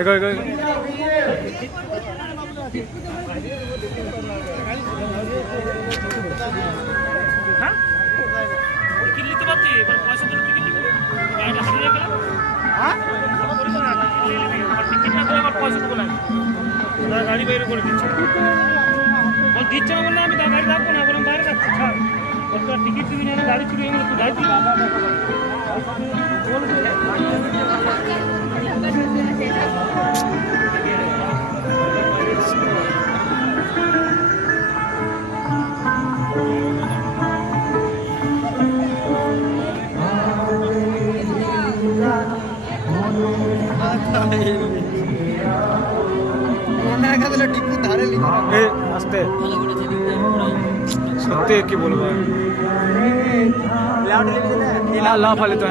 এগো এগো এগো। হ্যাঁ টিকিট নিতে পারছি এবার পয়সা দিলে টিকিট নিবি গাড়িটা হারিয়ে গেল হ্যাঁ টিকিট না করে আবার পয়সা দেবো না গাড়ি বাইরে করে দিচ্ছে দিচ্ছে না বললে আমি তো গাড়ি রাখবো না বললাম বাইরে রাখছি ছাড় টিকিট দিবি না গাড়ি চুরি হয়ে গেলে তুই গাড়ি আস্তে সত্যি কি বলবো লাভ ফালে তো